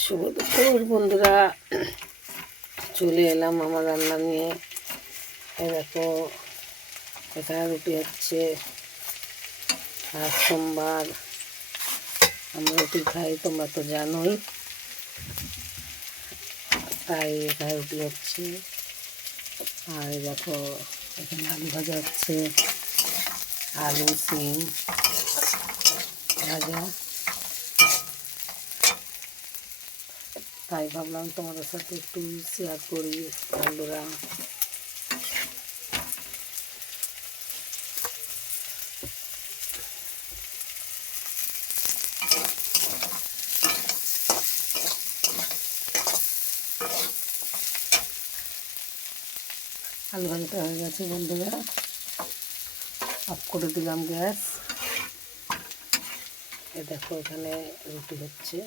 শুভ দুপুর বন্ধুরা, চলে এলাম আমার রান্না নিয়ে। এই দেখো, এখানে রুটি হচ্ছে। আজ সোমবার, আমরা রুটি খাই, তোমরা তো জানোই। তাই এখানে রুটি হচ্ছে। আর এই দেখো, এখানে আলু ভাজা হচ্ছে, আলু সিম ভাজা। তাই ভাবলাম তোমাদের সাথে একটু শেয়ার করি বন্ধুরা। আলু ভাজাটা হয়ে গেছে বন্ধুরা, অফ করে দিলাম গ্যাস। এ দেখো, এখানে রুটি হচ্ছে।